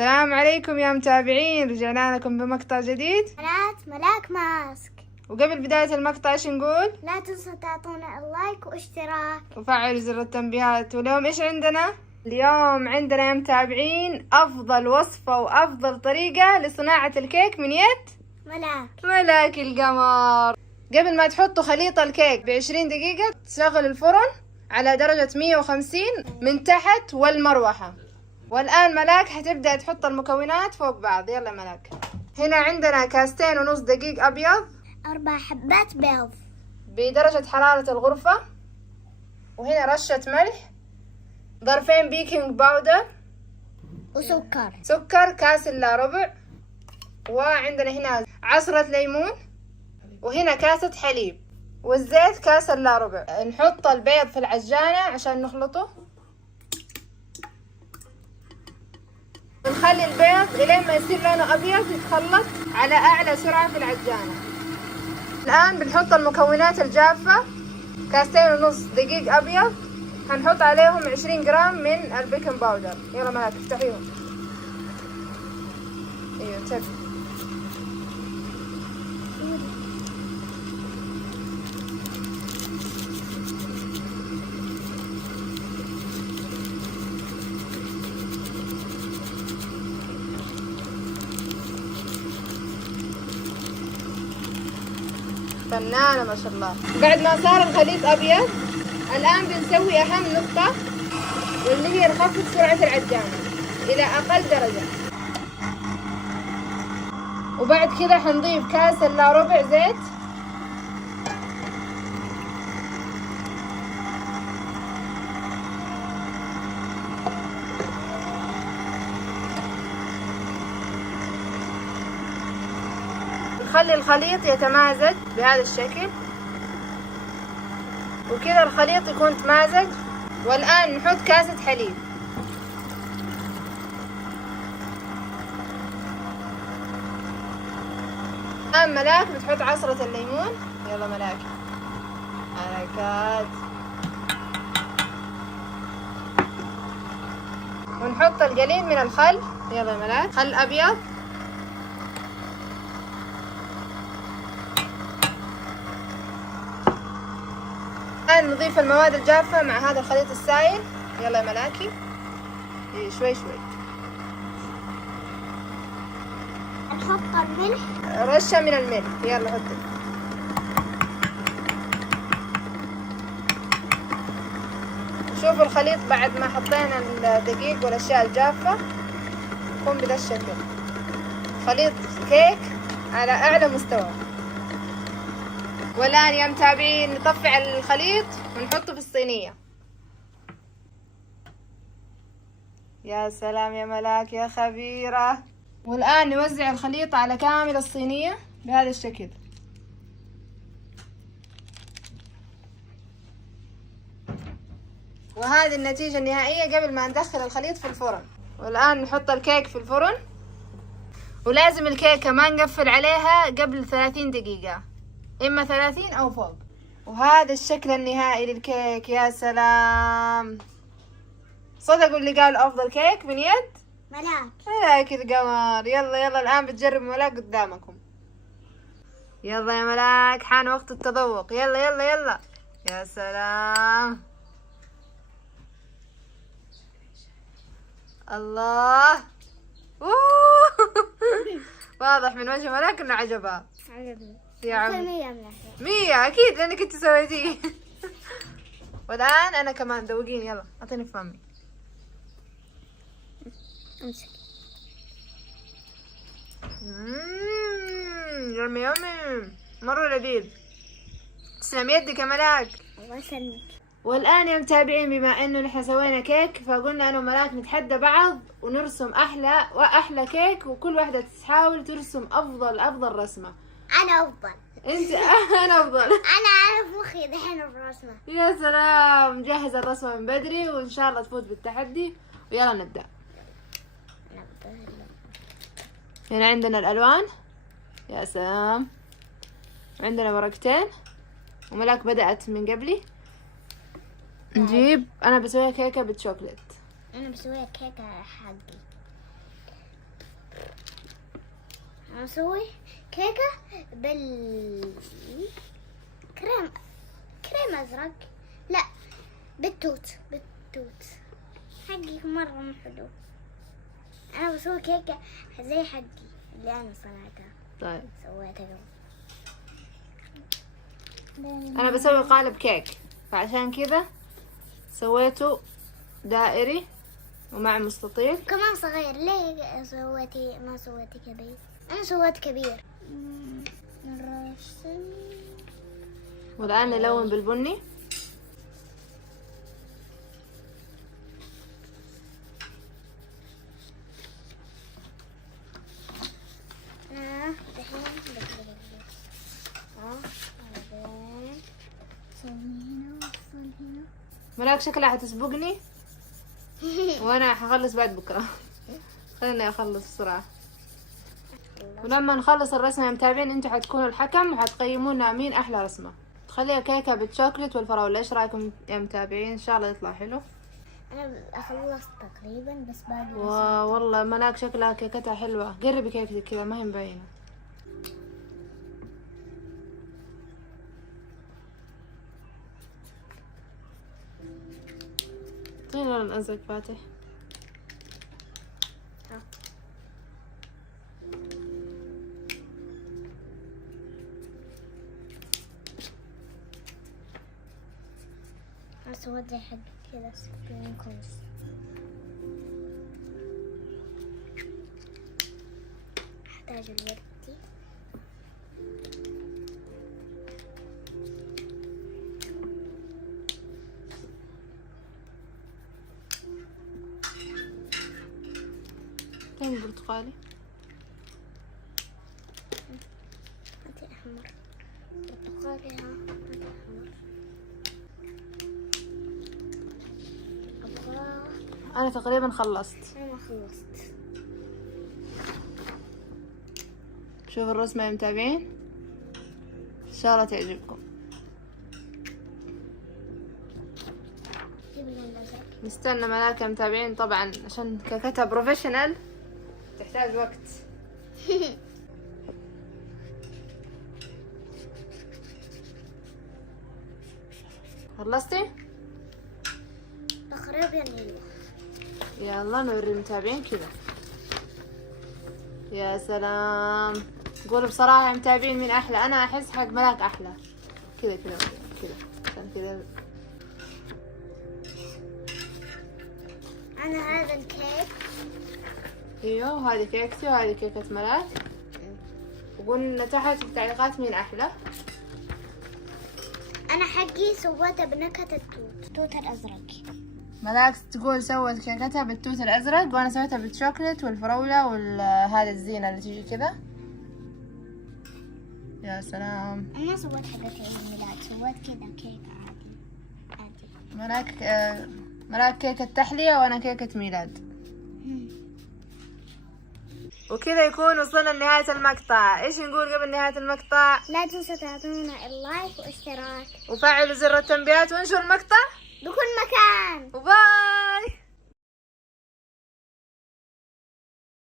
السلام عليكم يا متابعين، رجعنا لكم بمقطع جديد. قناة ملاك ماسك. وقبل بداية المقطع ايش نقول؟ لا تنسوا تعطونا اللايك واشتراك وفعلوا زر التنبيهات. واليوم ايش عندنا؟ اليوم عندنا يا متابعين أفضل وصفة وأفضل طريقة لصناعة الكيك من يد ملاك القمر. قبل ما تحطوا خليط الكيك ب20 دقيقة تشغل الفرن على درجة 150 من تحت والمروحة. والآن ملاك حتبدأ تحط المكونات فوق بعض. يلا ملاك. هنا عندنا 2.5 كاس دقيق أبيض، 4 حبات بيض بدرجة حرارة الغرفة، وهنا رشة ملح، ظرفين بيكنج باودر، سكر كاس إلا ربع، وعندنا هنا عصرة ليمون، وهنا كاسة حليب، والزيت كاس إلا ربع. نحط البيض في العجانة عشان نخلطه، ونخلي البيض إلين ما يصير لونه أبيض يتخلط على أعلى سرعة في العجانة. الآن بنحط المكونات الجافة، 2.5 كاس دقيق أبيض، هنحط عليهم 20 جرام من البيكنج باودر. يلا ملاك افتحيهم. ايوه تبي. فنانة ما شاء الله. بعد ما صار الخليط أبيض، الآن بنسوي أهم نقطة، واللي هي نخفض سرعة العجانة إلى أقل درجة. وبعد كده حنضيف كاس إلا ربع زيت، نخلي الخليط يتمازج بهذا الشكل، وكذا الخليط يكون تمازج. والآن نحط كاسة حليب. الآن ملاك بتحط عصرة الليمون. يلا ملاك حركات. ونحط القليل من الخل. يلا ملاك خل أبيض. الآن نضيف المواد الجافة مع هذا الخليط السائل. يلا يا ملاكي شوي شوي. نحط الملح، رشة من الملح. يلا حطي. شوفوا الخليط بعد ما حطينا الدقيق والأشياء الجافة يكون بهذا الشكل. خليط كيك على أعلى مستوى. والآن يا متابعين نطفي الخليط ونحطه في الصينية. يا سلام يا ملاك يا خبيرة. والآن نوزع الخليط على كامل الصينية بهذا الشكل. وهذه النتيجة النهائية قبل ما ندخل الخليط في الفرن. والآن نحط الكيك في الفرن، ولازم الكيكة ما نقفل عليها قبل 30 دقيقة، إما 30 أو فوق. وهذا الشكل النهائي للكيك. يا سلام، صدقوا اللي قال أفضل كيك من يد ملاك القمر. يلا يلا الآن بتجرب ملاك قدامكم. يلا يا ملاك حان وقت التذوق. يلا يلا يلا. يا سلام، الله. واضح من وجه ملاك إنه عجبها. يا عمي 100 أكيد لأنك أنت سويتيه. والآن أنا كمان ذوقيني. يلا أعطيني في فمي. يمي يمي مرة لذيذ. تسلم يدك يا ملاك. الله يسلمك. والآن يا متابعين بما إنه نحن سوينا كيك، فقلنا أنا وملاك نتحدى بعض ونرسم أحلى كيك، وكل واحدة تحاول ترسم أفضل رسمة. أنا أفضل. أنت أنا أفضل. أنا في مخي دحين الرسمة. يا سلام، جهز الرسمة من بدري وإن شاء الله تفوز بالتحدي. ويلا نبدأ. هنا عندنا الألوان. يا سلام، عندنا ورقتين، وملاك بدأت من قبلي. نجيب، أنا بسويها كيكة بالشوكولات. أنا بسويها كيكة حقي. نسوي كيكة كريم أزرق. لا، بالتوت حقي مرة مو حلو. أنا بسوي كيكة زي حقي اللي أنا صنعتها. طيب سويتها قبل. انا بسوي قالب كيك، فعشان كذا سويته دائري ومع مستطيل. كمان صغير. ليه ما سويتي كبير؟ أنا سويت كبير. نرسم. والآن نلون بالبني. دحين ملاك شكلها حتسبقني وانا حخلص بعد بكرة. خليني اخلص بسرعة، ولما نخلص الرسمة يا متابعين انتوا حتكونوا الحكم وحتقيمونا مين احلى رسمة. تخليها كيكة بالشوكليت والفراولة، ايش رايكم يا متابعين؟ ان شاء الله يطلع حلو. أنا خلصت تقريبا، بس باقي. والله ملاك شكلها كيكتها حلوة. قربي كيكتك كذا ما هي مبينة. طين اللون الازرق فاتح. سويت زي حق كذا سكين كويس. احتاج الوردي. فين البرتقالي؟ هاتي احمر. برتقالي. هاتي احمر. انا تقريبا خلصت. انا ما خلصت. شوف الرسمة يا متابعين، ان شاء الله تعجبكم. جيب اللون الازرق. نستنى ملاك يا متابعين طبعا عشان كيكتها بروفيشنال تحتاج وقت. خلصتي؟ تقريبا ايوه. يلا نوري المتابعين كذا. يا سلام، قولوا بصراحة يا متابعين مين أحلى؟ أنا أحس حق ملاك أحلى. كذا كذا كذا عشان كذا. أنا هذا الكيك. أيوه، وهذه كيكتي وهذه كيكة ملاك. وقولنا تحت في التعليقات مين أحلى. أنا حقي سويته بنكهة التوت الأزرق. ملاك تقول سوت كيكتها بالتوت الأزرق، وأنا سويتها بالشوكليت والفراولة وهذا الزينة اللي تيجي كذا. يا سلام. أنا ما سويت حقة عيد الميلاد، سويت كذا كيكة عادي. ملاك كيكة تحلية وأنا كيكة ميلاد. وكذا يكون وصلنا لنهاية المقطع. ايش نقول قبل نهاية المقطع؟ لا تنسوا تعطونا اللايك واشتراك وفعلوا زر التنبيهات وانشروا المقطع بكل مكان. وباي.